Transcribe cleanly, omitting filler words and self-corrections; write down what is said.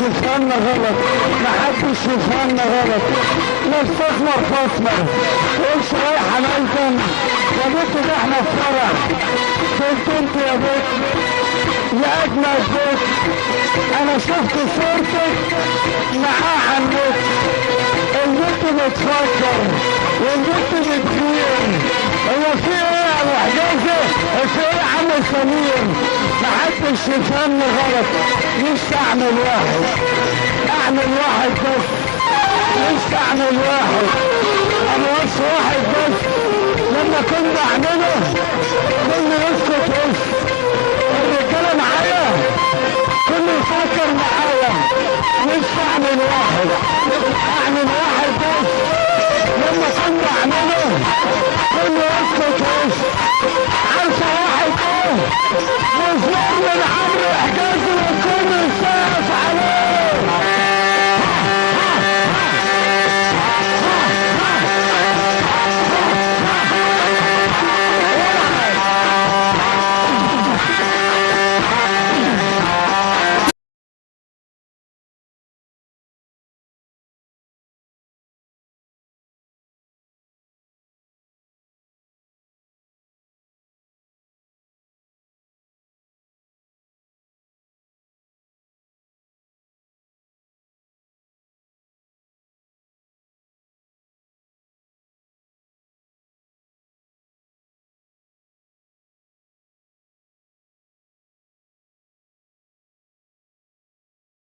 يفهمنا غلط، محدش يفهمنا غلط. لا استثمر فاصمر تقولش رايحه ميتم يا بنت، ده احنا في فرح. كنت انت يا بنت يا اجمل بنت، انا شفت صورتك معاه على النت. البنت بتفكر والبنت بتغير. هو في ايه يا ابو حجازه؟ في ايه يا عم سمير؟ محدش يفهمني غلط. مش اعمل واحد، اعمل واحد بس، مش اعمل واحد، انا بس واحد بس. لما كنت اعمله كله يسكت وش الرجاله معايا، كله يفكر معايا. مش اعمل واحد، اعمل واحد بس. لما كنت اعمله كله يسكت وش. عارفه واحد ايه؟ مزمار من عمرو حجازي.